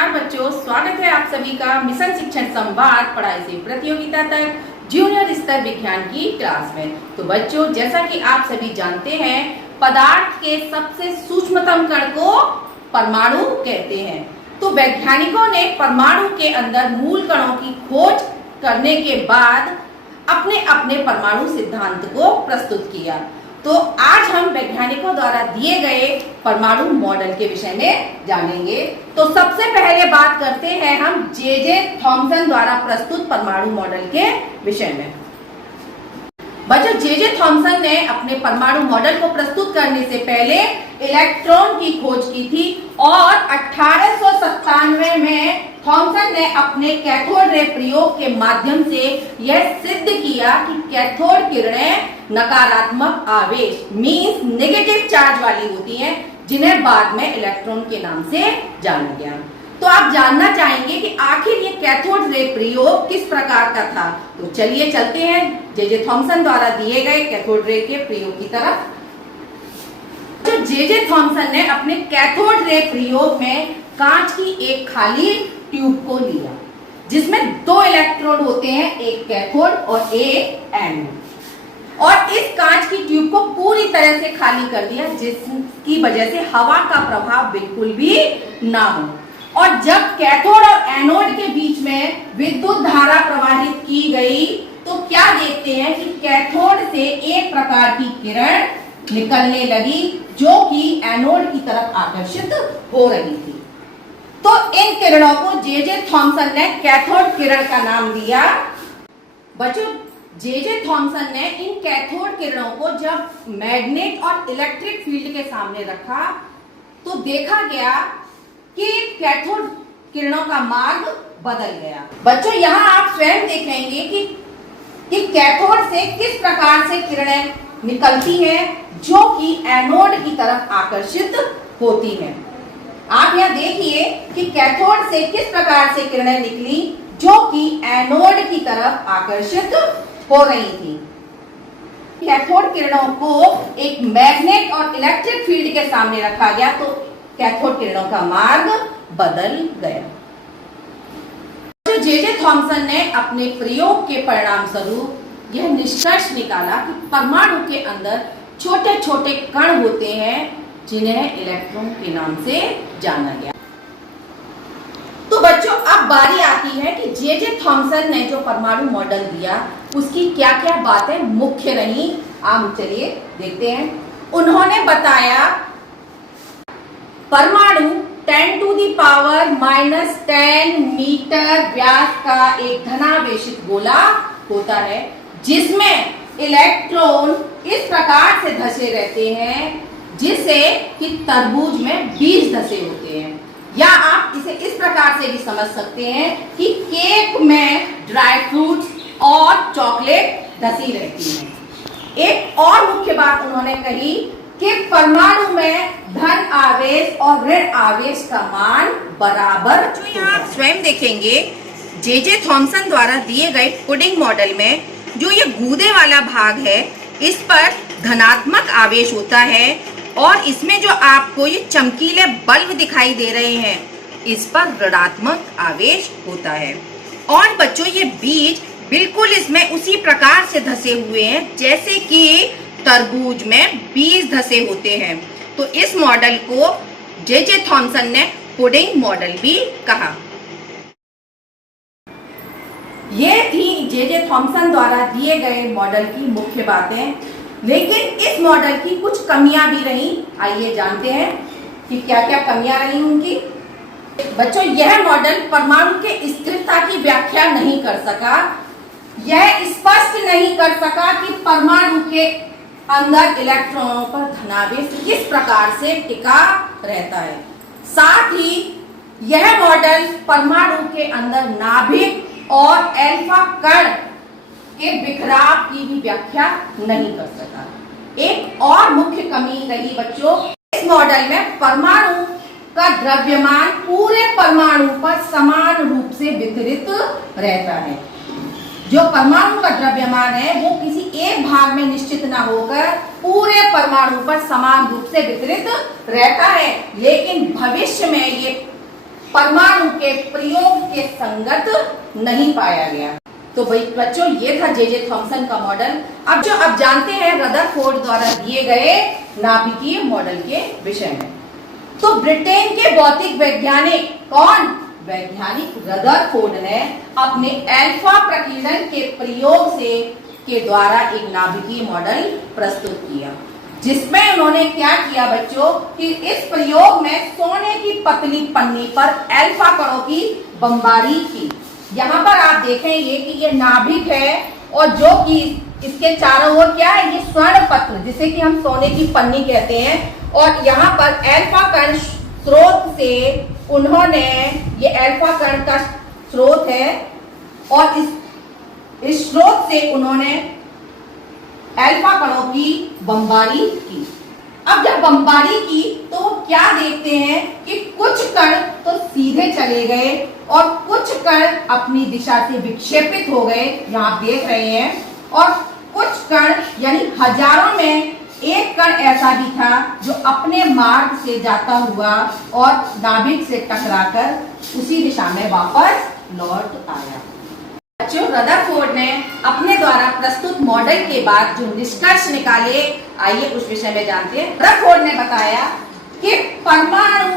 नमस्कार बच्चों, स्वागत है आप सभी का मिशन शिक्षण संवाद पढ़ाई से प्रतियोगिता तक जूनियर स्तर विज्ञान की क्लास में। तो बच्चों, जैसा कि आप सभी जानते हैं, पदार्थ के सबसे सूक्ष्मतम कण को परमाणु कहते हैं। तो वैज्ञानिकों ने परमाणु के अंदर मूल कणों की खोज करने के बाद अपने अपने परमाणु सिद्धांत को प्रस्तुत किया। तो आज हम वैज्ञानिकों द्वारा दिए गए परमाणु मॉडल के विषय में जानेंगे। तो सबसे पहले बात करते हैं हम जे थॉमसन द्वारा प्रस्तुत परमाणु मॉडल के विषय में। बच्चों, जे थॉमसन ने अपने परमाणु मॉडल को प्रस्तुत करने से पहले इलेक्ट्रॉन की खोज की थी और 1897 में थॉमसन ने अपने कैथोड रे प्रयोग के माध्यम से यह सिद्ध किया कि कैथोड किरणें नकारात्मक आवेश मींस नेगेटिव चार्ज वाली होती हैं, जिन्हें बाद में इलेक्ट्रॉन के नाम से जाना गया। तो आप जानना चाहेंगे कि आखिर ये कैथोड रे प्रयोग किस प्रकार का था। तो चलिए चलते हैं जे थॉमसन द्वारा दिए गए कैथोड रे के प्रयोग की तरफ। तो जे थॉमसन ने अपने कैथोड रे प्रयोग में कांच की एक खाली ट्यूब को लिया, जिसमें दो इलेक्ट्रोड होते हैं, एक कैथोड और एक एनोड। और इस कांच की ट्यूब को पूरी तरह से खाली कर दिया, जिसकी वजह से हवा का प्रभाव बिल्कुल भी ना हो। और जब कैथोड और एनोड के बीच में विद्युत धारा प्रवाहित की गई, तो क्या देखते हैं कि कैथोड से एक प्रकार की किरण निकलने लगी, जो कि एनोड की तरफ आकर्षित हो रही थी। तो इन किरणों को जे थॉमसन ने कैथोड किरण का नाम दिया। बच्चों, जे थॉमसन ने इन कैथोड किरणों को जब मैग्नेट और इलेक्ट्रिक फील्ड के सामने रखा, तो देखा गया कि कैथोड किरणों का मार्ग बदल गया। बच्चों, यहाँ आप स्वयं देखेंगे कि कैथोड से किस प्रकार से किरणें निकलती हैं, जो कि एनोड की तरफ आकर्षित होती हैं। आप यहाँ देखिए कि कैथोड से किस प्रकार से किरणें निकली, जो कि एनोड की तरफ आकर्षित हो रही थी। कैथोड किरणों को एक मैग्नेट और इलेक्ट्रिक फील्ड के सामने रखा गया, तो कैथोड किरणों का मार्ग बदल गया। जे थॉमसन ने अपने प्रयोग के परिणाम स्वरूप यह निष्कर्ष निकाला कि परमाणु के अंदर छोटे छोटे कण होते हैं, जिन्हें इलेक्ट्रॉन के नाम से जाना गया। तो बच्चों, अब बारी आती है कि जे थॉमसन ने जो परमाणु मॉडल दिया, उसकी क्या क्या बातें मुख्य रही। आप चलिए देखते हैं। उन्होंने बताया परमाणु 10⁻⁻10 मीटर व्यास का एक धनावेशित गोला होता है, जिसमें इलेक्ट्रॉन इस प्रकार से धसे रहते हैं, जिसे कि तरबूज में बीज धसे होते हैं। या आप इसे इस प्रकार से भी समझ सकते हैं कि केक में ड्राई फ्रूट्स और चॉकलेट धसी रहती हैं। एक और मुख्य बात उन्होंने कही कि परमाणु में धन आवेश और ऋण आवेश का मान बराबर। जो यहाँ आप स्वयं देखेंगे, जे थॉमसन द्वारा दिए गए पुडिंग मॉडल में जो ये गूदे वाला भाग है, इस पर धनात्मक आवेश होता है, और इसमें जो आपको ये चमकीले बल्ब दिखाई दे रहे हैं, इस पर ऋणात्मक आवेश होता है। और बच्चों, ये बीज बिल्कुल इसमें उसी प्रकार से धसे हुए हैं, जैसे कि तरबूज में बीज धसे होते हैं। तो इस मॉडल को जे थॉमसन ने पुडिंग मॉडल भी कहा। ये थी जे थॉमसन द्वारा दिए गए मॉडल की मुख्य बातें, लेकिन इस मॉडल की कुछ कमियां भी रही। आइए जानते हैं कि क्या क्या कमियां रही उनकी। बच्चों, यह मॉडल परमाणु के स्थिरता की व्याख्या नहीं कर सका। यह स्पष्ट नहीं कर सका कि परमाणु के अंदर इलेक्ट्रॉनों पर धनावेश किस प्रकार से टिका रहता है। साथ ही यह मॉडल परमाणु के अंदर नाभिक और अल्फा कण के बिखराव की भी व्याख्या नहीं कर सका। एक और मुख्य कमी रही बच्चों, इस मॉडल में परमाणु का द्रव्यमान पूरे परमाणु पर समान रूप से वितरित रहता है। जो परमाणु का द्रव्यमान है, वो किसी एक भाग में निश्चित न होकर पूरे परमाणु पर समान रूप से वितरित रहता है। लेकिन भविष्य में ये परमाणु के प्रयोग के संगत नहीं पाया गया। तो भाई बच्चों, ये था जे थॉमसन का मॉडल। अब जानते हैं रदरफोर्ड द्वारा दिए गए नाभिकीय मॉडल के विषय में। तो ब्रिटेन के भौतिक वैज्ञानिक कौन? वैज्ञानिक रदरफोर्ड ने अपने अल्फा प्रकीर्णन के प्रयोग के द्वारा एक नाभिकीय मॉडल प्रस्तुत किया, जिसमें उन्होंने क्या किया बच्चों कि इस प्रयोग में सोने की पतली पन्नी पर अल्फा कणों की बमबारी की। यहाँ पर आप देखेंगे कि ये नाभिक है और जो कि इसके चारों ओर क्या है, ये स्वर्ण पत्र, जिसे कि हम सोने की पन्नी कहते हैं। और यहाँ पर अल्फा कण स्रोत से उन्होंने, ये अल्फा कण का स्रोत है और इस स्रोत से उन्होंने अल्फा कणों की बमबारी की। अब जब बमबारी की तो क्या देखते हैं कि कुछ कण तो सीधे चले गए और कुछ कण अपनी दिशा से विक्षेपित हो गए, यहाँ आप देख रहे हैं। और कुछ कण यानी हजारों में एक कण ऐसा भी था जो अपने मार्ग से जाता हुआ और नाभिक से टकराकर उसी दिशा में वापस लौट आया। बच्चों, रदरफोर्ड ने अपने द्वारा प्रस्तुत मॉडल के बाद जो निष्कर्ष निकाले, आइए उस विषय में जानते हैं। रदरफोर्ड ने बताया कि परमाणु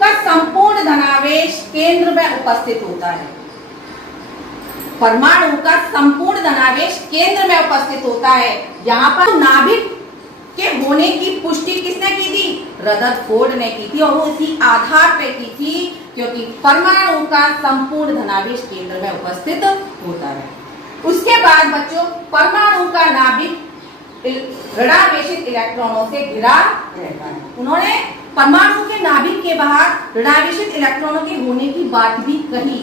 का संपूर्ण धनावेश केंद्र में उपस्थित होता है। परमाणु का संपूर्ण धनावेश केंद्र में उपस्थित होता है। यहाँ पर नाभिक के होने की पुष्टि किसने की थी? रदरफोर्ड ने की थी, और वो इसी आधार पे की थी क्योंकि परमाणु का संपूर्ण धनावेश केंद्र में उपस्थित होता है। उसके बाद बच्चों, परमाणु का नाभिक ऋणावेशित इलेक्ट्रॉनों से घिरा रहता है। उन्होंने परमाणु के नाभिक के बाहर ऋणावेशित इलेक्ट्रॉनों के होने की बात भी कही,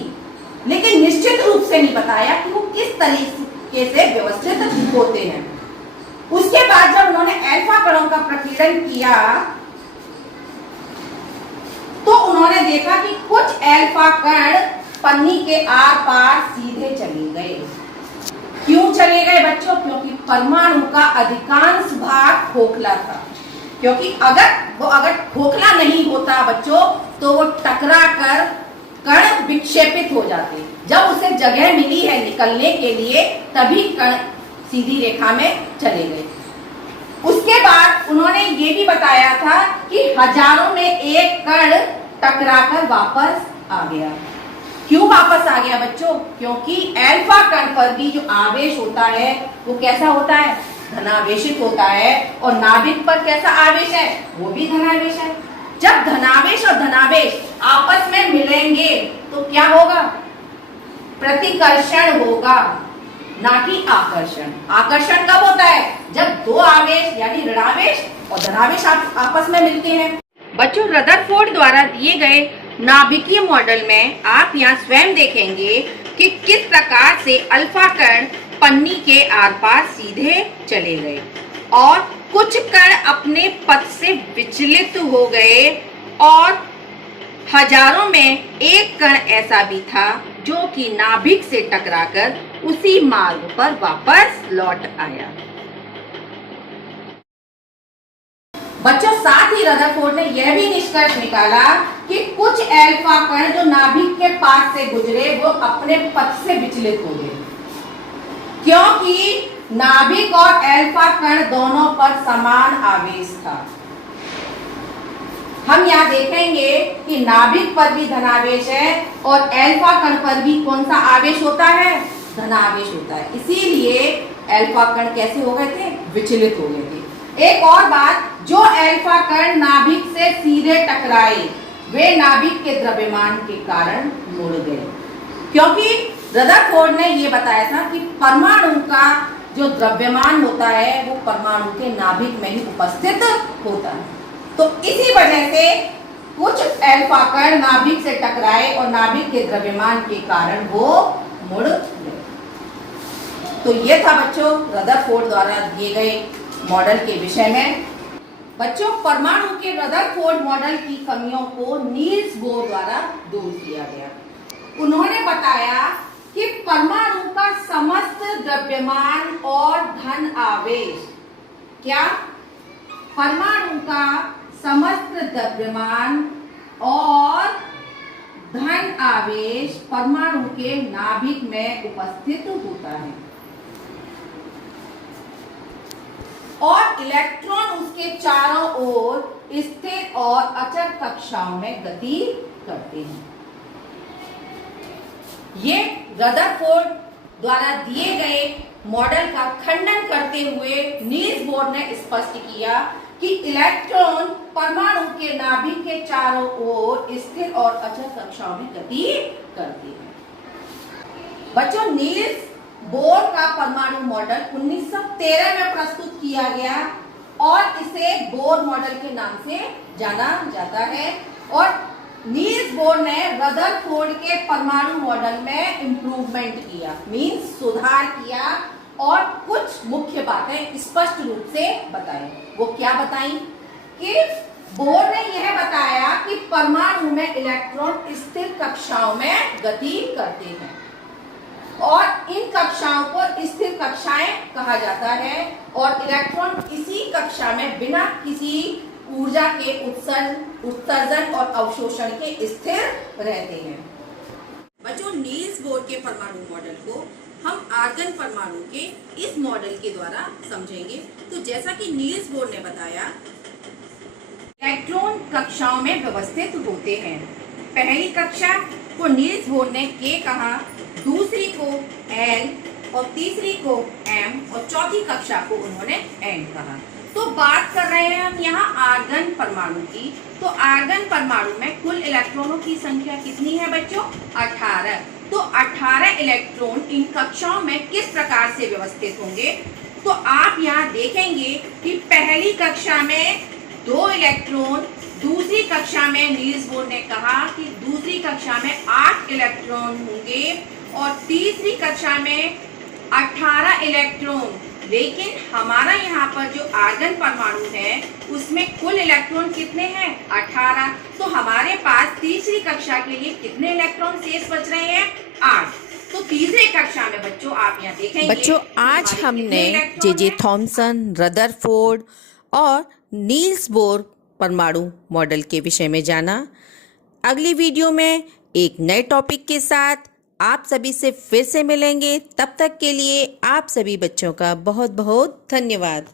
लेकिन निश्चित रूप से नहीं बताया कि वो किस तरीके से व्यवस्थित होते हैं। उसके बाद जब उन्होंने अल्फा कणों का प्रकीर्णन किया तो उन्होंने देखा कि कुछ अल्फा कण पन्नी के आर पार सीधे चले गए। क्यों चले गए बच्चों? क्योंकि परमाणु का अधिकांश भाग खोखला था। क्योंकि अगर खोखला नहीं होता बच्चों तो वो टकरा कर कण विक्षेपित हो जाते। जब उसे जगह मिली है निकलने के लिए तभी कण सीधी रेखा में चले गए। उसके बाद उन्होंने ये भी बताया था कि हजारों में एक कण टकराकर वापस आ गया। क्यों वापस आ गया बच्चों? क्योंकि अल्फा कण पर भी जो आवेश होता है वो कैसा होता है? धनावेशित होता है। और नाभिक पर कैसा आवेश है? वो भी धनावेश है। जब धनावेश और धनावेश आपस में मिलेंगे तो क्या होगा? प्रतिकर्षण होगा, ना कि आकर्षण। आकर्षण कब होता है? जब दो आवेश यानी ऋणावेश और धनावेश आपस में मिलते हैं। बच्चों, रदरफोर्ड द्वारा दिए गए नाभिकीय मॉडल में आप यहाँ स्वयं देखेंगे कि किस प्रकार से अल्फा कण पन्नी के आर पार सीधे चले गए और कुछ कण अपने पथ से विचलित हो गए और हजारों में एक कण ऐसा भी था जो कि नाभिक से टकराकर उसी मार्ग पर वापस लौट आया। बच्चों, साथ ही रदरफोर्ड ने यह भी निष्कर्ष निकाला कि कुछ अल्फा कण जो नाभिक के पास से गुजरे वो अपने पथ से विचलित हो गए, क्योंकि नाभिक और अल्फा कण दोनों पर समान आवेश था। हम यहाँ देखेंगे कि नाभिक पर भी धनावेश है और अल्फा कण पर भी कौन सा आवेश होता है? धनावेश होता है। इसीलिए अल्फा कण कैसे हो गए थे? विचलित हो गए थे। एक और बात, जो अल्फा कण नाभिक से सीधे टकराए वे नाभिक के द्रव्यमान के कारण मुड़ गए, क्योंकि रदरफोर्ड ने यह बताया था कि परमाणु का जो द्रव्यमान होता है वो परमाणु के नाभिक में ही उपस्थित होता है। तो इसी वजह से कुछ अल्फा कण नाभिक से टकराए और नाभिक के द्रव्यमान के कारण वो मुड़ गए। तो ये था बच्चों रदरफोर्ड द्वारा दिए गए मॉडल के विषय में। बच्चों, परमाणु के रदरफोर्ड मॉडल की कमियों को नील्स बोर द्वारा दूर किया गया। उन्होंने बताया कि परमाणु का समस्त द्रव्यमान और धन आवेश, क्या? परमाणु का समस्त द्रव्यमान और धन आवेश परमाणु के नाभिक में उपस्थित होता है और इलेक्ट्रॉन उसके चारों ओर स्थिर और अचर कक्षाओं में गति करते हैं। ये रदरफोर्ड द्वारा दिए गए मॉडल का खंडन करते हुए नील्स बोर ने स्पष्ट किया कि इलेक्ट्रॉन परमाणु के नाभिक के चारों ओर स्थिर और अचर कक्षाओं में गति करते हैं। बच्चों, नील्स बोर का परमाणु मॉडल 1913 में प्रस्तुत किया गया और इसे बोर मॉडल के नाम से जाना जाता है और नील्स बोर ने रदरफोर्ड के परमाणु मॉडल में इंप्रूवमेंट किया, मींस सुधार किया और कुछ मुख्य बातें स्पष्ट रूप से बताई। वो क्या बताई कि बोर ने यह बताया कि परमाणु में इलेक्ट्रॉन स्थिर कक्षाओं में गति करते हैं और इन कक्षाओं को स्थिर कक्षाएं कहा जाता है और इलेक्ट्रॉन इसी कक्षा में बिना किसी ऊर्जा के उत्सर्जन और अवशोषण के स्थिर रहते हैं। बच्चों, नील्स बोर के परमाणु मॉडल को हम आर्गन परमाणु के इस मॉडल के द्वारा समझेंगे। तो जैसा कि नील्स बोर ने बताया, इलेक्ट्रॉन कक्षाओं में व्यवस्थित होते हैं। पहली कक्षा को नील्स बोर ने K कहा, दूसरी को L और तीसरी को M और चौथी कक्षा को उन्होंने N कहा। तो बात कर रहे हैं हम यहाँ आर्गन परमाणु की। तो आर्गन परमाणु में कुल इलेक्ट्रॉनों की संख्या कितनी है बच्चों? 18। तो 18 इलेक्ट्रॉन इन कक्षाओं में किस प्रकार से व्यवस्थित होंगे? तो आप यहाँ देखेंगे कि पहली कक्षा में 2 इलेक्ट्रॉन, दूसरी कक्षा में नील्स बोर ने कहा कि दूसरी कक्षा में 8 इलेक्ट्रॉन होंगे और तीसरी कक्षा में 18 इलेक्ट्रॉन। लेकिन हमारा यहाँ पर जो आर्गन परमाणु है उसमें कुल इलेक्ट्रॉन कितने हैं? 18। तो हमारे पास तीसरी कक्षा के लिए कितने इलेक्ट्रॉन शेष बच रहे हैं? 8। तो तीसरी कक्षा में बच्चों आप यहाँ देखेंगे। बच्चों, आज हमने जे थॉमसन, रदरफोर्ड और नील्स बोर परमाणु मॉडल के विषय में जाना। अगली वीडियो में एक नए टॉपिक के साथ आप सभी से फिर से मिलेंगे। तब तक के लिए आप सभी बच्चों का बहुत बहुत धन्यवाद।